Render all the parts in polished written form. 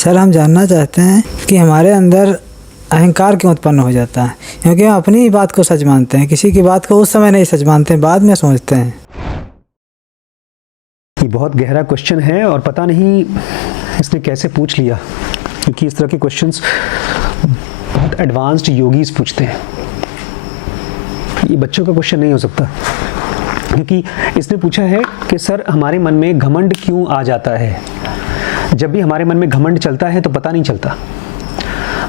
Sir हम जानना चाहते हैं कि हमारे अंदर अहंकार क्यों उत्पन्न हो जाता है, क्योंकि हम अपनी ही बात को सच मानते हैं, किसी की बात को उस समय नहीं सच मानते हैं, बाद में सोचते हैं। ये बहुत गहरा क्वेश्चन है और पता नहीं इसने कैसे पूछ लिया, क्योंकि इस तरह के क्वेश्चंस बहुत एडवांस्ड योगीज पूछते हैं। ये बच्चों का क्वेश्चन नहीं हो सकता, क्योंकि इसने पूछा है कि सर हमारे मन में घमंड क्यों आ जाता है। जब भी हमारे मन में घमंड चलता है तो पता नहीं चलता।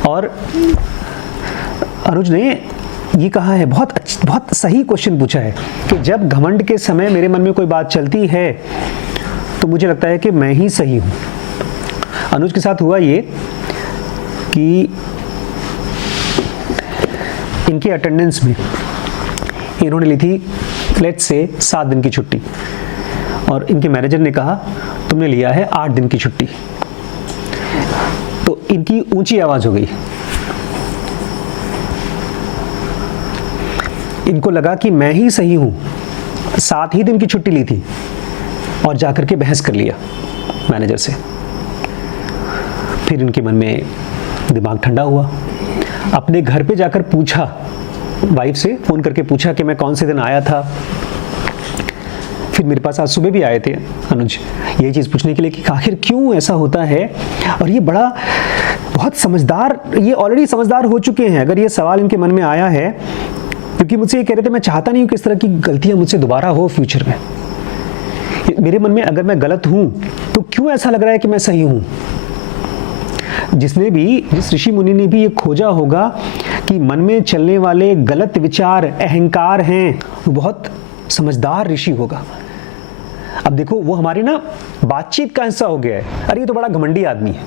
और अनुज ने ये कहा है, बहुत सही क्वेश्चन पूछा है कि जब घमंड के समय मेरे मन में कोई बात चलती है तो मुझे लगता है कि मैं ही सही हूँ। अनुज के साथ हुआ ये कि इनके अटेंडेंस में इन्होंने ली थी लेट्स से 7 दिन की छुट्टी, और इनके मैनेजर ने कहा तुमने लिया है 8 दिन की छुट्टी। तो इनकी ऊंची आवाज हो गई। इनको लगा कि मैं ही सही हूं, 7 ही दिन की छुट्टी ली थी, और जाकर के बहस कर लिया मैनेजर से। फिर इनके मन में दिमाग ठंडा हुआ, अपने घर पे जाकर पूछा, वाइफ से फोन करके पूछा कि मैं कौन से दिन आया था। फिर मेरे पास आज सुबह भी आए थे अनुज यही चीज़ पूछने के लिए कि आखिर क्यों ऐसा होता है। और ये बहुत समझदार, ये ऑलरेडी समझदार हो चुके हैं अगर ये सवाल इनके मन में आया है, क्योंकि मुझसे ये कह रहे थे मैं चाहता नहीं हूँ कि इस तरह की गलतियाँ मुझसे दोबारा हो फ्यूचर में। मेरे मन में अगर मैं गलत हूँ तो क्यों ऐसा लग रहा है कि मैं सही हूँ। जिस ऋषि मुनि ने भी ये खोजा होगा कि मन में चलने वाले गलत विचार अहंकार हैं, वो बहुत समझदार ऋषि होगा। अब देखो वो हमारी ना बातचीत का हिस्सा हो गया है। अरे ये तो बड़ा घमंडी आदमी है,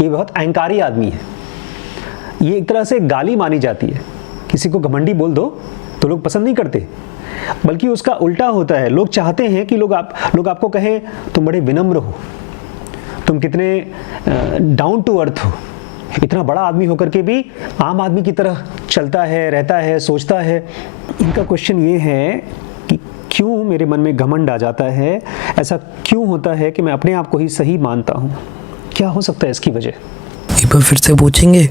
ये बहुत अहंकारी आदमी है। ये एक तरह से गाली मानी जाती है। किसी को घमंडी बोल दो तो लोग पसंद नहीं करते, बल्कि उसका उल्टा होता है। लोग चाहते हैं कि लोग आपको कहें तुम बड़े विनम्र हो, तुम कितने डाउन टू अर्थ हो, इतना बड़ा आदमी होकर के भी आम आदमी की तरह चलता है, रहता है, सोचता है। इनका क्वेश्चन ये है कि क्यों मेरे मन में घमंड आ जाता है, ऐसा क्यों होता है कि मैं अपने आप को ही सही मानता हूँ। क्या हो सकता है इसकी वजह? एक बार फिर से पूछेंगे।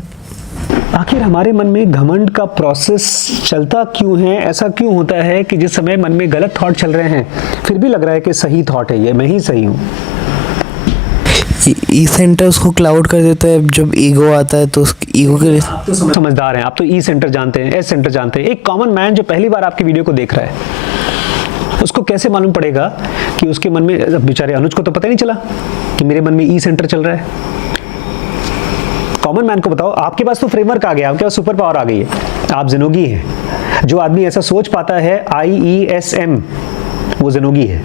आखिर हमारे मन में घमंड का प्रोसेस चलता क्यों है? ऐसा क्यों होता है कि जिस समय मन में गलत थॉट चल रहे हैं फिर भी लग रहा है कि सही थॉट है, ये मैं ही सही हूँ। ई सेंटर उसको क्लाउड कर देता है। जब ईगो आता है तो ईगो के लिए आप तो समझदार हैं, आप तो ई सेंटर जानते हैं, एस सेंटर जानते हैं। एक कॉमन मैन जो पहली बार आपकी वीडियो को देख रहा है, उसको कैसे मालूम पड़ेगा कि उसके मन में, बेचारे अनुज को तो पता नहीं चला कि मेरे मन में ई सेंटर चल रहा है। कॉमन मैन को बताओ, आपके पास तो फ्रेमवर्क आ गया, आपके पास सुपर पावर आ गई है, आप ज़िनोगी हैं। जो आदमी ऐसा सोच पाता है IESM, वो ज़िनोगी है।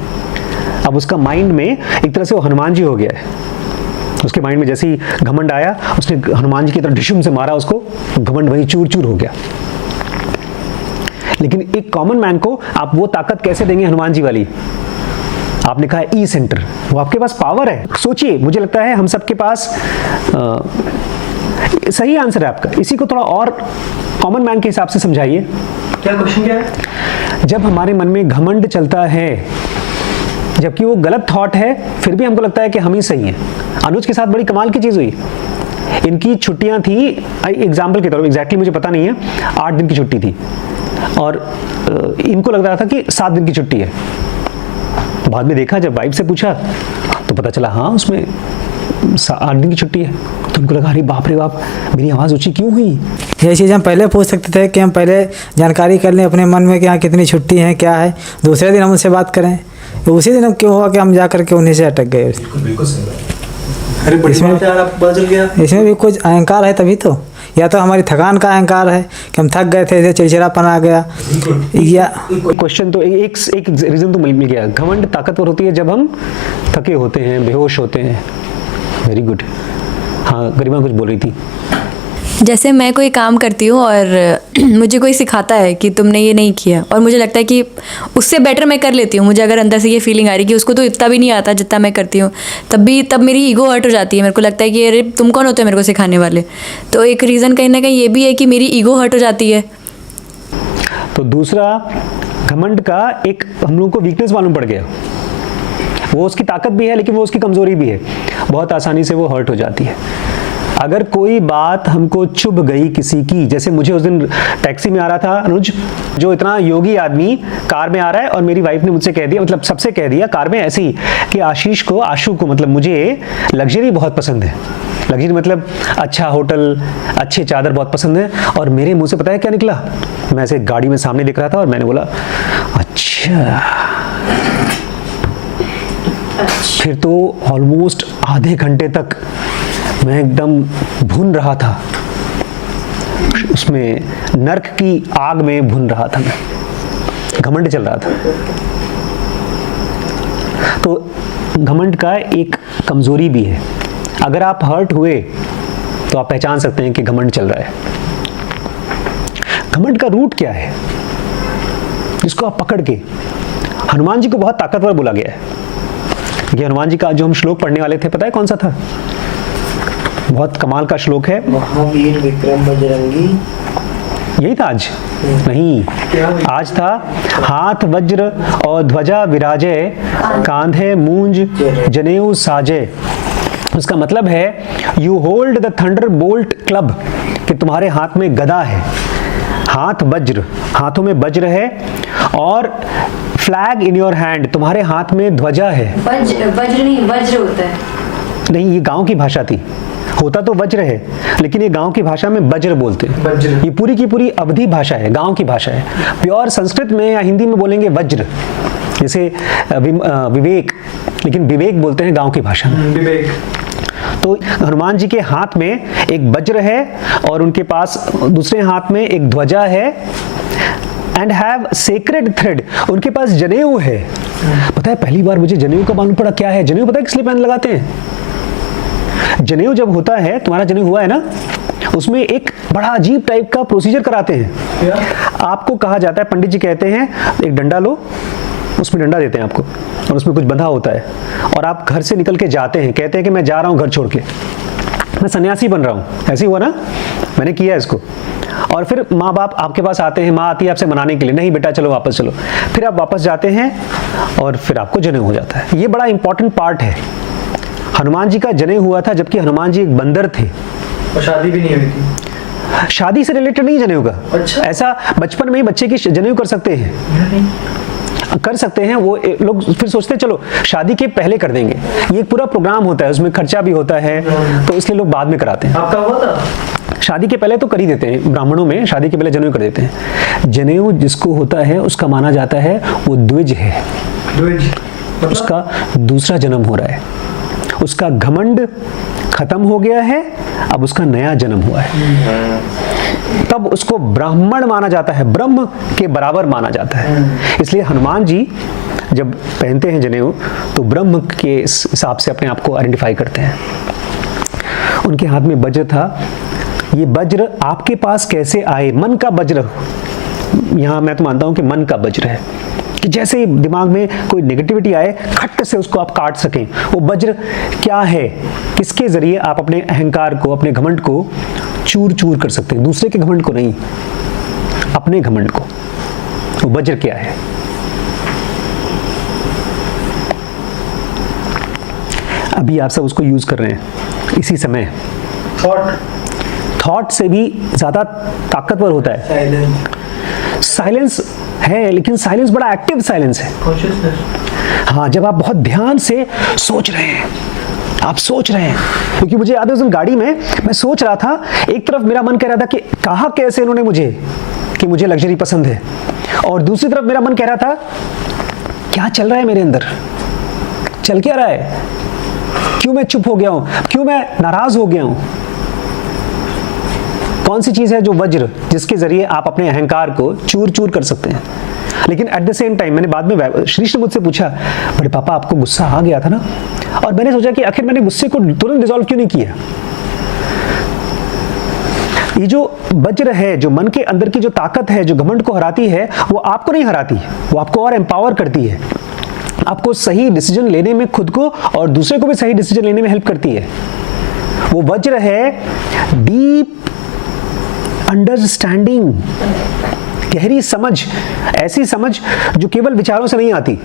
अब उसका माइंड में एक तरह से वो हनुमान जी हो गया है। उसके माइंड में जैसे ही घमंड आया, उसने हनुमान जी की तरह ढिशुम से मारा, उसको घमंड वहीं चूर चूर हो गया। लेकिन एक कॉमन मैन को आप वो ताकत कैसे देंगे हनुमान जी वाली? आपने कहा ई सेंटर, वो आपके पास पावर है। सोचिए, मुझे लगता है हम सबके पास सही आंसर है आपका। इसी को थोड़ा और कॉमन मैन के हिसाब से समझाइए। क्या क्वेश्चन क्या है? जब हमारे मन में घमंड चलता है, जबकि वो गलत थॉट है, फिर भी हमको लगता है कि हम ही सही हैं। अनुज के साथ बड़ी कमाल की चीज हुई। इनकी छुट्टियां थी, एग्जाम्पल के तौर पर, एग्जैक्टली मुझे पता नहीं है, 8 दिन की छुट्टी थी, और इनको लग रहा था कि 7 दिन की छुट्टी है। बाद में देखा, जब वाइफ से पूछा तो पता चला हाँ उसमें 8 दिन की छुट्टी है। तो उनको लगा अरे बाप रे बाप, मेरी आवाज़ ऊंची क्यों हुई? ये चीज़ हम पहले पूछ सकते थे कि हम पहले जानकारी कर लें अपने मन में कि हाँ कितनी छुट्टी है, क्या है, दूसरे दिन हम उनसे बात करें। तो उसी दिन हम क्यों हुआ कि हम जा करके उन्हीं से अटक गए? बिल्कुल सही बात। अरे बड़ी बात है यार, आपको पता चल गया। इसमें भी कुछ अहंकार है तभी तो, या तो हमारी थकान का अहंकार है कि हम थक गए थे, इसे चिड़चिड़ापन आ गया, या क्वेश्चन तो एक रीजन तो मिल गया। घमंड ताकतवर होती है जब हम थके होते हैं, बेहोश होते हैं। Very good. हाँ, गरिमा कुछ बोल रही थी। जैसे मैं कोई काम करती हूँ और मुझे कोई सिखाता है कि तुमने ये नहीं किया, और मुझे लगता है कि उससे बेटर मैं कर लेती हूँ। मुझे अगर अंदर से ये फीलिंग आ रही है कि उसको तो इतना भी नहीं आता जितना मैं करती हूँ, तब मेरी ईगो हर्ट हो जाती है। मेरे को लगता है कि अरे तुम कौन होते हो मेरे को सिखाने वाले। तो एक रीज़न कहीं ना कहीं ये भी है कि मेरी ईगो हर्ट हो जाती है। तो दूसरा, घमंड का एक हम लोगों को वीकनेस मालूम पड़ गया वो उसकी ताकत भी है लेकिन वो उसकी कमज़ोरी भी है, बहुत आसानी से वो हर्ट हो जाती है। अगर कोई बात हमको चुभ गई किसी की, जैसे मुझे उस दिन टैक्सी में आ रहा था अनुज, जो इतना योगी आदमी कार में आ रहा है और मेरी वाइफ ने मुझसे कह दिया, मतलब सबसे कह दिया कार में ऐसे ही कि आशु को मतलब मुझे लग्जरी बहुत पसंद है। लग्जरी मतलब अच्छा होटल, अच्छे चादर बहुत पसंद है। और मेरे मुंह से पता है क्या निकला? मैं ऐसे गाड़ी में सामने दिख रहा था और मैंने बोला अच्छा। फिर तो ऑलमोस्ट आधे घंटे तक मैं एकदम भुन रहा था, उसमें नर्क की आग में भुन रहा था, मैं घमंड चल रहा था। तो घमंड का एक कमजोरी भी है, अगर आप हर्ट हुए तो आप पहचान सकते हैं कि घमंड चल रहा है। घमंड का रूट क्या है जिसको आप पकड़ के, हनुमान जी को बहुत ताकतवर बोला गया है। ये हनुमान जी का जो हम श्लोक पढ़ने वाले थे, पता है कौन सा था? बहुत कमाल का श्लोक है, महावीर विक्रम बजरंगी। यही था आज? नहीं, आज था हाथ वज्र और ध्वजा विराजे, कांधे मूंज जनेऊ साजे। उसका मतलब है you hold the thunder bolt club, कि तुम्हारे हाथ में गदा है, हाथ वज्र, हाथों में वज्र है, और फ्लैग इन योर हैंड, तुम्हारे हाथ में ध्वजा है। वज्र नहीं, वज्र होता है। नहीं, ये गांव की भाषा थी, होता तो वज्र है लेकिन ये गांव की भाषा में वज्र बोलते हैं। ये पूरी की पूरी अवधी भाषा है, गांव की भाषा है। प्योर संस्कृत में या हिंदी में बोलेंगे वज्र, जैसे विवेक, लेकिन विवेक बोलते हैं गांव की भाषा में, विवेक। तो हनुमान जी के हाथ में एक वज्र है और उनके पास दूसरे हाथ में एक ध्वजा है, एंड हैव सेक्रेड थ्रेड, उनके पास जनेऊ है। पता है पहली बार मुझे जनेऊ का मालूम पड़ा क्या है। जनेऊ पता है किस लिए पहन लगाते हैं? जनेऊ जब होता है, तुम्हारा जनेऊ हुआ है ना, उसमें एक बड़ा अजीब टाइप का प्रोसीजर कराते हैं। आपको कहा जाता है, पंडित जी कहते हैं एक डंडा लो, उसमें डंडा देते हैं आपको और उसमें कुछ बंधा होता है, और आप घर से निकल के जाते हैं, कहते हैं कि मैं जा रहा हूं घर छोड़ के, मैं सन्यासी बन रहा हूं। ऐसे ही हुआ ना, मैंने किया इसको। और फिर माँ बाप आपके पास आते हैं, माँ आती है आपसे मनाने के लिए, नहीं बेटा चलो वापस चलो, फिर आप वापस जाते हैं और फिर आपको जनेऊ हो जाता है। ये बड़ा इंपॉर्टेंट पार्ट है। हनुमान जी का जनेऊ हुआ था जबकि हनुमान जी एक बंदर थे और शादी भी नहीं हुई थी। शादी से रिलेटेड नहीं जनेऊ का। अच्छा। ऐसा बचपन में ही बच्चे की जनेऊ कर सकते हैं, कर सकते हैं। वो लोग फिर सोचते हैं चलो शादी के पहले कर देंगे, ये एक पूरा प्रोग्राम होता है, उसमें खर्चा भी होता है, तो इसलिए लोग बाद में कराते हैं। आपका हुआ था? शादी के पहले तो कर ही देते हैं, ब्राह्मणों में शादी के पहले जनेऊ कर देते हैं। जनेऊ जिसको होता है उसका माना जाता है वो द्विज है, द्विज मतलब? उसका दूसरा जन्म हो रहा है, उसका घमंड खत्म हो गया है, अब उसका नया जन्म हुआ है, तब उसको ब्राह्मण माना जाता है, ब्रह्म के बराबर माना जाता है। इसलिए हनुमान जी जब पहनते हैं जनेऊ तो ब्रह्म के हिसाब से अपने आप को आइडेंटिफाई करते हैं। उनके हाथ में वज्र था। ये वज्र आपके पास कैसे आए? मन का वज्र, यहां मैं तो मानता हूं कि मन का वज्र है, कि जैसे ही दिमाग में कोई नेगेटिविटी आए खट से उसको आप काट सकें। वो वज्र क्या है? किसके जरिए आप अपने अहंकार को, अपने घमंड को चूर चूर कर सकते हैं? दूसरे के घमंड को नहीं, अपने घमंड को। वो वज्र क्या है? अभी आप सब उसको यूज कर रहे हैं इसी समय। थॉट से भी ज्यादा ताकतवर होता है साइलेंस है, लेकिन साइलेंस बड़ा एक्टिव साइलेंस है। हाँ, जब आप बहुत ध्यान से सोच रहे हैं, आप सोच रहे हैं, क्योंकि मुझे याद है उस दिन गाड़ी में मैं सोच रहा था, एक तरफ मेरा मन कह रहा था कि कहा कैसे इन्होंने मुझे कि मुझे लग्जरी पसंद है, और दूसरी तरफ मेरा मन कह रहा था क्या चल रहा है मेरे अंदर, चल क्या रहा है, क्यों मैं चुप हो गया हूं, क्यों मैं नाराज हो गया हूं। कौन सी चीज है जो वज्र, जिसके जरिए आप अपने अहंकार को चूर चूर कर सकते हैं। लेकिन एट द सेम टाइम मैंने बाद में श्रीश ने मुझसे पूछा, बड़े पापा आपको गुस्सा आ गया था ना, और मैंने सोचा कि आखिर मैंने गुस्से को तुरंत डिसॉल्व क्यों नहीं किया। ये जो वज्र है, जो मन के अंदर की जो ताकत है, जो घमंड को हराती है, वो आपको नहीं हराती, वो आपको और एम्पावर करती है, आपको सही डिसीजन लेने में खुद को और दूसरे को भी सही डिसीजन लेने में हेल्प करती है। वो वज्र है डीप अंडरस्टैंडिंग, गहरी समझ, ऐसी समझ जो केवल विचारों से नहीं आती,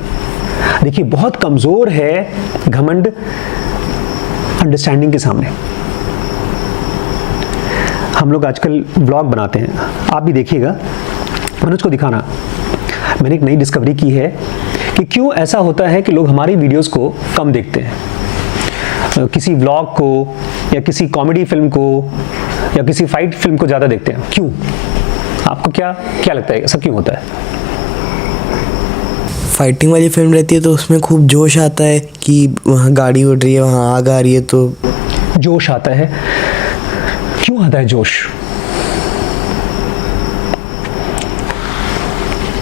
देखिए बहुत कमज़ोर है घमंड अंडरस्टैंडिंग के सामने। हम लोग आजकल ब्लॉग बनाते हैं, आप भी देखिएगा, मनोज को दिखाना। मैंने एक नई डिस्कवरी की है कि क्यों ऐसा होता है कि लोग हमारी वीडियोस को कम देखते हैं, किसी व्लॉग को या किसी कॉमेडी फिल्म को या किसी फाइट फिल्म को ज़्यादा देखते हैं। क्यों? आपको क्या क्या लगता है ऐसा क्यों होता है? फाइटिंग वाली फिल्म रहती है तो उसमें खूब जोश आता है कि वहाँ गाड़ी उड़ रही है, वहाँ आग आ रही है, तो जोश आता है। क्यों आता है जोश?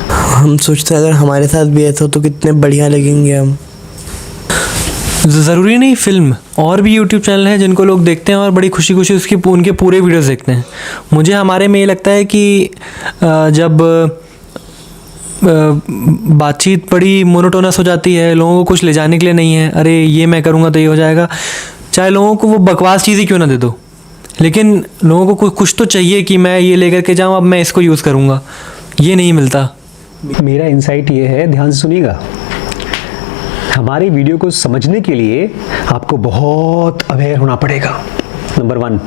हम सोचते हैं अगर हमारे साथ भी ऐसा हो तो कितने बढ़िया लगेंगे हम। ज़रूरी नहीं फिल्म, और भी यूट्यूब चैनल हैं जिनको लोग देखते हैं और बड़ी खुशी खुशी उनके पूरे वीडियोस देखते हैं। मुझे हमारे में ये लगता है कि जब बातचीत बड़ी मोनोटोनस हो जाती है, लोगों को कुछ ले जाने के लिए नहीं है, अरे ये मैं करूँगा तो ये हो जाएगा, चाहे लोगों को वो बकवास चीज़ ही क्यों ना दे दो, लेकिन लोगों को कुछ तो चाहिए कि मैं ये लेकर के जाऊँ, अब मैं इसको यूज़ करूँगा, ये नहीं मिलता। मेरा इंसाइट ये है, ध्यान से सुनिएगा, हमारी वीडियो को समझने के लिए आपको बहुत अवेयर होना पड़ेगा। नंबर 1,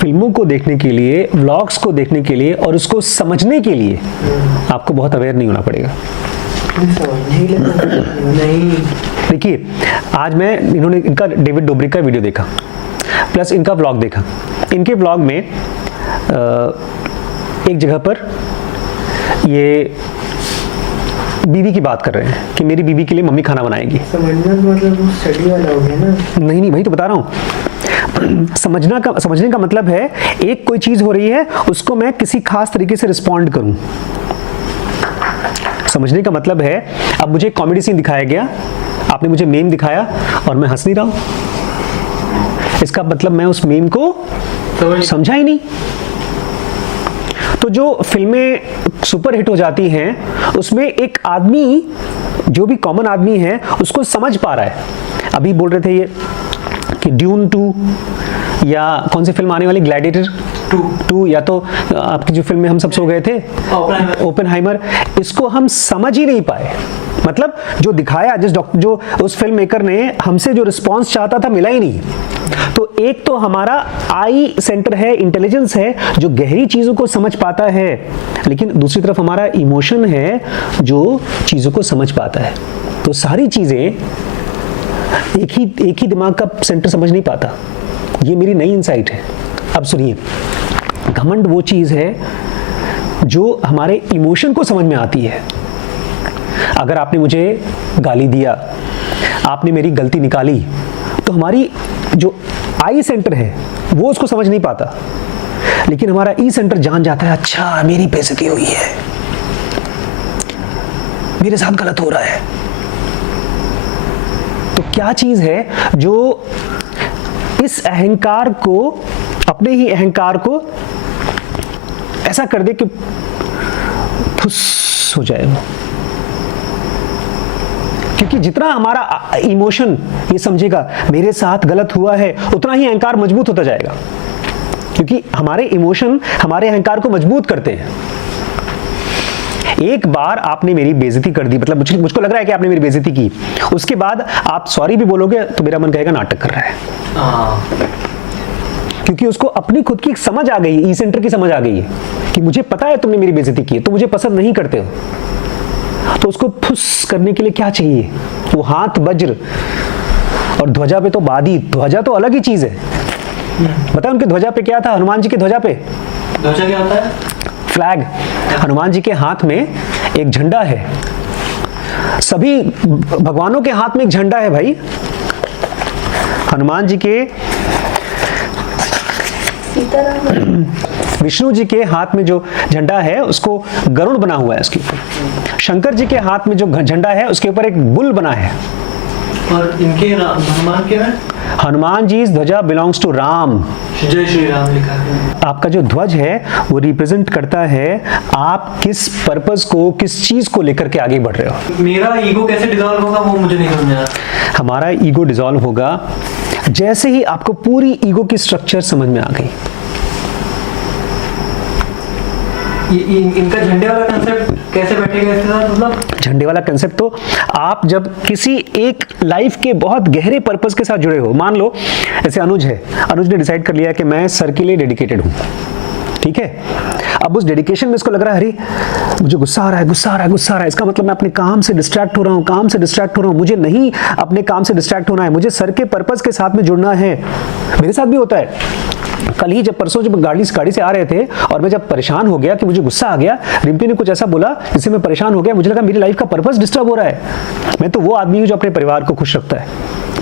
फिल्मों को देखने के लिए, व्लॉग्स को देखने के लिए और उसको समझने के लिए आपको बहुत अवेयर नहीं होना पड़ेगा। देखिए आज मैं इनका डेविड डोब्रिक का वीडियो देखा, प्लस इनका व्लॉग देखा। इनके व्लॉग में एक जगह पर ये बीवी की बात कर रहे हैं कि मेरी बीवी के लिए मम्मी खाना बनाएगी। समझना मतलब वो स्टडी वाला हो गया ना। नहीं वही तो बता रहा हूँ। समझने का मतलब है एक कोई चीज हो रही है उसको मैं किसी खास तरीके से रिस्पॉन्ड करूं। समझने का मतलब है अब मुझे कॉमेडी सीन दिखाया गया, आपने मुझे मेम दिखाया और मैं हंस नहीं रहा हूं, इसका मतलब मैं उस मेम को समझा ही नहीं। तो जो फिल्में सुपर हिट हो जाती हैं उसमें एक आदमी, जो भी कॉमन आदमी है, उसको समझ पा रहा है। अभी बोल रहे थे ये कि ड्यून 2 या कौन सी फिल्म आने वाली, ग्लैडिएटर 2 या तो आपकी जो फिल्म में हम सब सो गए थे ओपेनहाइमर, इसको हम समझ ही नहीं पाए। मतलब जो दिखाया, जो उस फिल्म मेकर ने हमसे जो रिस्पॉन्स चाहता था मिला ही नहीं। तो एक तो हमारा आई सेंटर है, इंटेलिजेंस है जो गहरी चीजों को समझ पाता है, लेकिन दूसरी तरफ हमारा इमोशन है जो चीजों को समझ पाता है। तो सारी चीजें एक ही दिमाग का सेंटर समझ नहीं पाता। ये मेरी नई इंसाइट है। अब सुनिए, घमंड वो चीज है जो हमारे इमोशन को समझ में आती है। अगर आपने मुझे गाली दिया, आपने मेरी गलती निकाली, तो हमारी जो आई सेंटर है वो उसको समझ नहीं पाता, लेकिन हमारा ई सेंटर जान जाता है, अच्छा मेरी बेइज्जती हुई है, मेरे साथ गलत हो रहा है। तो क्या चीज है जो इस अहंकार को, अपने ही अहंकार को ऐसा कर दे कि फुस हो जाए वो। क्योंकि जितना हमारा इमोशन ये समझेगा मेरे साथ गलत हुआ है, उतना ही अहंकार मजबूत होता जाएगा। क्योंकि हमारे इमोशन हमारे अहंकार को मजबूत करते हैं। एक बार आपने मेरी बेइज्जती कर दी, मतलब मुझको लग रहा है कि आपने मेरी बेइज्जती की, उसके बाद आप सॉरी भी बोलोगे तो मेरा मन कहेगा नाटक कर रहा है। क्योंकि उसको अपनी खुद की समझ आ गई, ई सेंटर की समझ आ गई है कि मुझे पता है तुमने मेरी बेइज्जती की है, तो मुझे पसंद नहीं करते हो। तो उसको फुस करने के लिए क्या चाहिए? वो हाथ वज्र और ध्वजा पे तो बादी, ध्वजा तो अलग ही चीज है। बताया उनके ध्वजा पे क्या था? हनुमान जी के ध्वजा पे ध्वजा क्या होता है? फ्लैग। हनुमान जी के हाथ में एक झंडा है। सभी भगवानों के हाथ में एक झंडा है भाई। हनुमान जी के, विष्णु जी के हाथ में जो झंडा है उसको गरुड़ बना हुआ है उसके ऊपर। शंकर जी के हाथ में जो झंडा है उसके ऊपर एक बुल बना है। और इनके हनुमान के में हनुमान जी ध्वजा बिलोंग्स टू राम। जय श्री राम लिखा है। आपका जो ध्वज है वो रिप्रेजेंट करता है आप किस पर्पस को, किस चीज को लेकर के आगे बढ़ रहे हो। मेरा ईगो कैसे डिसॉल्व होगा वो मुझे नहीं समझ में आ रहा। हमारा ईगो डिसॉल्व होगा जैसे ही आपको पूरी ईगो की स्ट्रक्चर समझ में आ गई। इनका झंडे वाला कंसेप्ट कैसे बैठेगा इसके साथ? मतलब झंडे वाला कंसेप्ट तो आप जब किसी एक लाइफ के बहुत गहरे पर्पस के साथ जुड़े हो, मान लो ऐसे अनुज है, अनुज ने डिसाइड कर लिया कि मैं सर के लिए डेडिकेटेड हूँ, ठीक है। अब उस डेडिकेशन में इसको लग रहा है अरे मुझे गुस्सा आ रहा है, गुस्सा आ रहा है, गुस्सा आ रहा है, इसका मतलब मैं अपने काम से डिस्ट्रैक्ट हो रहा हूँ, काम से डिस्ट्रैक्ट हो रहा हूँ, मुझे नहीं अपने काम से डिस्ट्रैक्ट होना है, मुझे सर के पर्पस के साथ में जुड़ना है। मेरे साथ भी होता है। कल ही परसों जब गाड़ी से आ रहे थे और मैं जब परेशान हो गया कि मुझे गुस्सा आ गया, रिम्पी ने कुछ ऐसा बोला जिससे मैं परेशान हो गया, मुझे लगा मेरी लाइफ का पर्पस डिस्टर्ब हो रहा है। मैं तो वो आदमी हूँ जो अपने परिवार को खुश रखता है,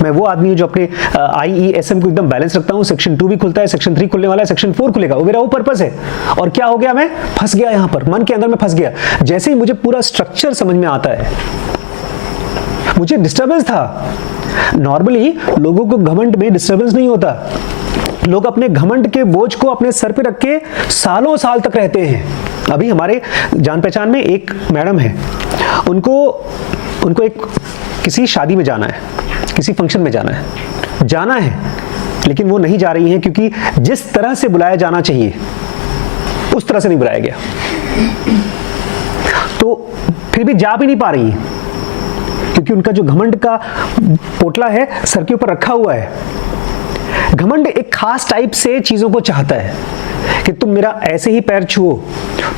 मैं वो आदमी हूँ जो अपने IESM को एकदम बैलेंस रखता हूँ। सेक्शन 2 भी खुलता है, सेक्शन 3 खुलने वाला है, सेक्शन 4 खुलेगा, वो मेरा वो पर्पस है। और क्या हो गया, मैं फंस गया यहाँ पर, मन के अंदर में फंस गया। जैसे ही मुझे पूरा स्ट्रक्चर समझ में आता है, मुझे डिस्टर्बेंस था। नॉर्मली लोगों को घमंड में डिस्टर्बेंस नहीं होता, लोग अपने घमंड के बोझ को अपने सर पे रख के सालों साल तक रहते हैं। अभी हमारे जान पहचान में एक मैडम है, उनको एक किसी शादी में जाना है, किसी फंक्शन में जाना है, लेकिन वो नहीं जा रही हैं क्योंकि जिस तरह से बुलाया जाना चाहिए उस तरह से नहीं बुलाया गया, तो फिर भी जा भी नहीं पा रही हैं क्योंकि उनका जो घमंड का पोटला है सर के ऊपर रखा हुआ है। घमंड एक खास टाइप से चीजों को चाहता है कि तुम मेरा ऐसे ही पैर छुओ,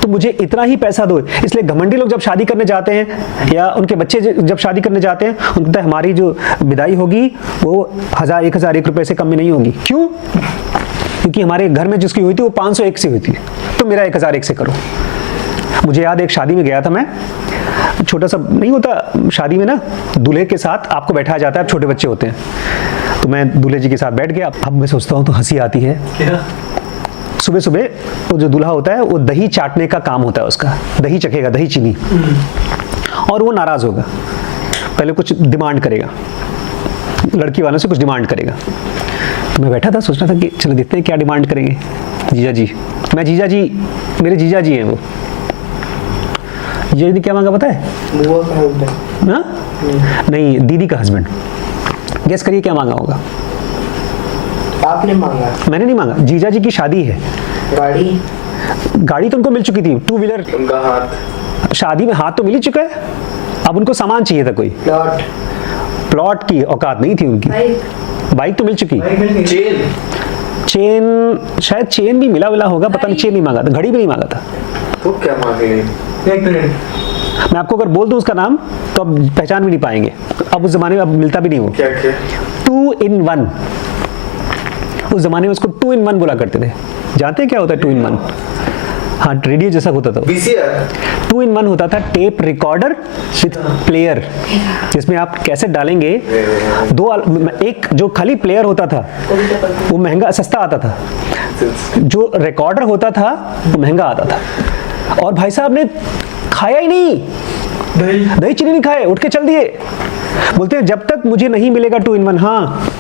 तुम मुझे इतना ही पैसा दो। इसलिए घमंडी लोग जब शादी करने जाते हैं या उनके बच्चे जब शादी करने जाते हैं, उनको लगता है हमारी जो विदाई होगी वो 1000 1001 रुपए से कम में नहीं होगी। क्यों? क्योंकि हमारे घर में जिसकी हुई थी वो 501 से हुई थी, तो मेरा 1001 से करो। मुझे याद, एक शादी में गया था मैं, छोटा सा नहीं होता शादी में ना, दूल्हे के साथ आपको बैठाया जाता है, आप छोटे बच्चे होते हैं, तो मैं दूल्हे जी के साथ बैठ गया। अब मैं सोचता हूँ तो हंसी आती है। क्या? सुबह सुबह वो जो दूल्हा होता है वो दही चाटने का काम होता है उसका, दही चखेगा, दही चीनी, और वो नाराज होगा, पहले कुछ डिमांड करेगा, लड़की वालों से कुछ डिमांड करेगा। तो मैं बैठा था, सोच रहा था कि चलो देखते हैं क्या डिमांड करेंगे। जीजा जी, मैं जीजा जी, मेरे जीजा जी हैं वो। जीजा जी ने क्या मांगा पता है? हाँ? नहीं, दीदी का हस्बैंड। गेस करिए क्या मांगा होगा? आपने मांगा? मैंने नहीं मांगा, जीजा जी की शादी है। गाड़ी तो उनको मिल चुकी थी, 2 व्हीलर। उनका हाथ, शादी में हाथ तो मिल ही चुका है, अब उनको सामान चाहिए था कोई। प्लॉट की औकात नहीं थी उनकी। बाइक तो मिल चुकी, चेन शायद चेन भी मिला होगा, पता नहीं, चेन नहीं मांगा था, घड़ी भी नहीं मांगा था। तो क्या मांगे? एक मिनट, मैं आपको अगर बोल दूं उसका नाम तो अब पहचान भी नहीं पाएंगे, अब उस जमाने में अब मिलता भी नहीं हो। क्या? 2 in 1, उस जमाने में उसको 2 in 1 बोला करते थे। जानते हैं क्या होता है 2 in 1? हाँ, रेडियो जैसा होता था। VCR 2 in 1 होता था, टेप रिकॉर्डर विद प्लेयर, जिसमें आप कैसेट डालेंगे। एक जो खाली प्लेयर होता था वो महंगा, सस्ता आता था, जो रिकॉर्डर होता था वो महंगा आता था। और भाई साहब ने खाया ही नहीं, दही चीनी नहीं खाए, उठ के चल दिए। बोलते हैं जब तक मुझे नहीं मिलेगा 2 in 1, हाँ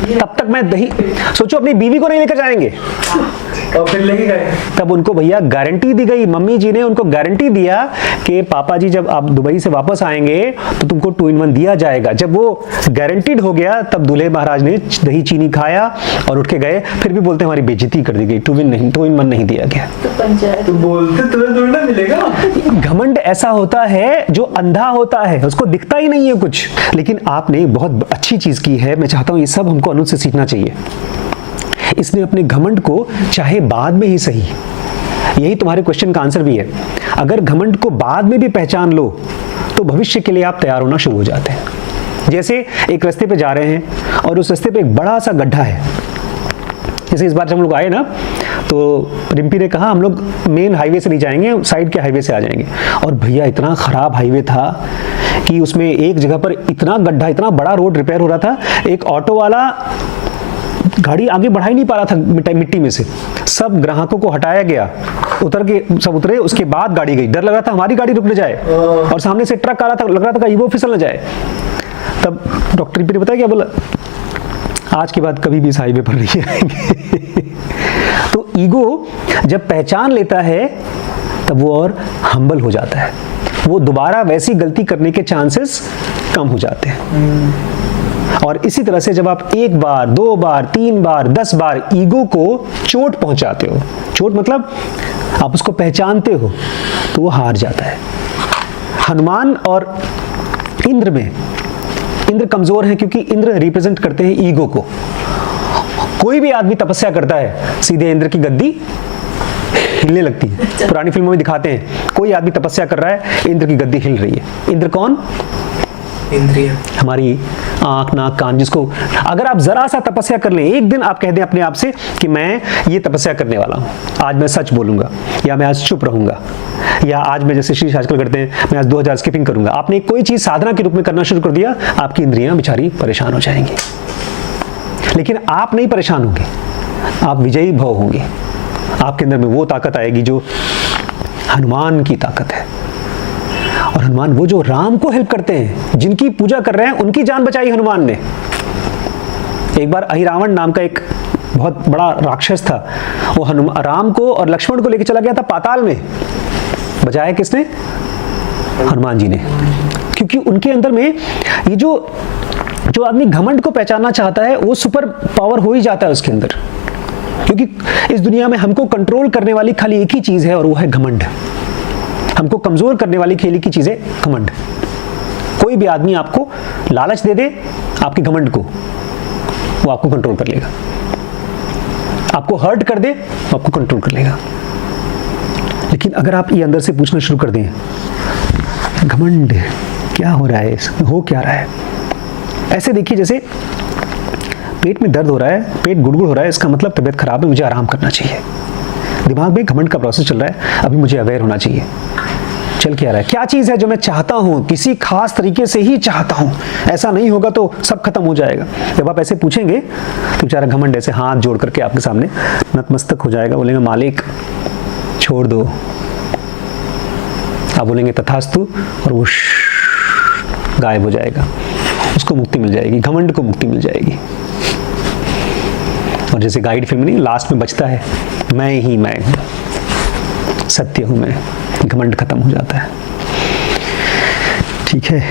तब तक मैं दही, सोचो अपनी बीवी को नहीं लेकर जाएंगे, और फिर लेके गए। तब उनको भैया गारंटी दी गई, मम्मी जी ने उनको गारंटी दिया कि पापा जी जब आप दुबई से वापस आएंगे तो तुमको 2 in 1 दिया जाएगा। जब वो गारंटीड हो गया तब दूल्हे महाराज ने दही चीनी खाया और उठ के गए। फिर भी बोलते हमारी बेइज्जती कर दी गई, 2 in 1 नहीं दिया गया। तो बोलते तुम्हें थोड़ी ना मिलेगा। घमंड ऐसा होता है जो अंधा होता है, उसको दिखता ही नहीं है कुछ। लेकिन आपने बहुत अच्छी चीज की है, मैं चाहता हूं ये सब हमको अनुज से सीखना चाहिए। इसने अपने घमंड को, चाहे बाद में ही सही, यही तुम्हारे क्वेश्चन का आंसर भी है, अगर घमंड को बाद में भी पहचान लो तो भविष्य के लिए आप तैयार होना शुरू हो जाते हैं। जैसे एक रास्ते पे जा रहे हैं और उस रास्ते पे एक बड़ा सा गड्ढा है। जैसे इस बार जब हम लोग आए ना तो रिम्पी ने कहा हम लोग मेन हाईवे से नहीं जाएंगे, साइड के हाईवे से आ जाएंगे। और भैया इतना खराब हाईवे था कि उसमें एक जगह पर इतना गड्ढा, इतना बड़ा रोड रिपेयर हो रहा था, एक ऑटो वाला गाड़ी आगे बढ़ा ही नहीं पा रहा था मिट्टी में से। सब ग्राहकों को हटाया गया, उतर के सब उतरे, उसके बाद गाड़ी गई। डर लग रहा था हमारी गाड़ी रुक न जाए, और सामने से ट्रक आ रहा था, लग रहा था कहीं वो फिसल न जाए। तब डॉक्टर ने बताया क्या बोला, आज के बाद कभी भी इस हाईवे पर नहीं आएंगे। तो ईगो जब पहचान लेता है तब वो और हम्बल हो जाता है, वो दोबारा वैसी गलती करने के चांसेस कम हो जाते हैं। और इसी तरह से जब आप 1 बार 2 बार 3 बार 10 बार ईगो को चोट पहुंचाते हो, चोट मतलब आप उसको पहचानते हो, तो वो हार जाता है। हनुमान और इंद्र में, इंद्र कमजोर है क्योंकि इंद्र रिप्रेजेंट करते हैं ईगो को। कोई भी आदमी तपस्या करता है, सीधे इंद्र की गद्दी हिलने लगती है। पुरानी फिल्मों में दिखाते हैं, कोई आदमी तपस्या कर रहा है, इंद्र की गद्दी हिल रही है। इंद्र कौन? इंद्रिय। हमारी आंख, नाक, कान, जिसको अगर आप जरा सा तपस्या कर लें, एक दिन आप कह दें अपने आप से कि मैं ये तपस्या करने वाला हूँ, आज मैं सच बोलूंगा, या मैं आज चुप रहूंगा, या आज मैं जैसे शीश आजकल करते हैं, मैं आज 2000 स्किपिंग करूंगा। आपने कोई चीज साधना के रूप में करना शुरू कर दिया, आपकी इंद्रियां बेचारी परेशान हो जाएंगी। लेकिन आप नहीं परेशान होंगे, आप विजयी भव होंगे। आपके अंदर में वो ताकत आएगी जो हनुमान की ताकत है। और हनुमान वो जो राम को हेल्प करते हैं, जिनकी पूजा कर रहे हैं, उनकी जान बचाई हनुमान ने। एक बार अहिरावण नाम का एक बहुत बड़ा राक्षस था, वो राम को और लक्ष्मण को लेकर चला गया था पाताल में। बचाया किसने? हनुमान जी ने। क्योंकि उनके अंदर में ये जो आदमी घमंड को पहचानना चाहता है, वो सुपर पावर हो ही जाता है उसके अंदर। क्योंकि इस दुनिया में हमको कंट्रोल करने वाली खाली एक ही चीज है, और वो है घमंड। हमको कमजोर करने वाली खेली की चीज है घमंड। कोई भी आदमी आपको लालच दे दे आपके घमंड को, वो आपको कंट्रोल कर लेगा। आपको हर्ट कर दे, वो आपको कंट्रोल कर लेगा। लेकिन अगर आप ये अंदर से पूछना शुरू कर दें, घमंड क्या हो रहा है, हो क्या रहा है, ऐसे देखिए जैसे पेट में दर्द हो रहा है, पेट गुड़गुड़ हो रहा है, इसका मतलब तबीयत खराब है, मुझे आराम करना चाहिए। दिमाग में घमंड का प्रोसेस चल रहा है, अभी मुझे अवेयर होना चाहिए। चल क्या रहा है, क्या चीज़ है जो मैं चाहता हूँ, किसी खास तरीके से ही चाहता हूँ, ऐसा नहीं होगा तो सब खत्म हो जाएगा। जब आप ऐसे पूछेंगे तो बेचारा घमंड ऐसे हाथ जोड़ करके आपके सामने नतमस्तक हो जाएगा, बोलेंगे मालिक छोड़ दो। आप बोलेंगे तथास्तु, और वो गायब हो जाएगा। उसको मुक्ति मिल जाएगी, घमंड को मुक्ति मिल जाएगी। और जैसे गाइड फिल्म नहीं, लास्ट में बचता है मैं ही मैं हूं, सत्य हूं मैं, घमंड खत्म हो जाता है। ठीक है।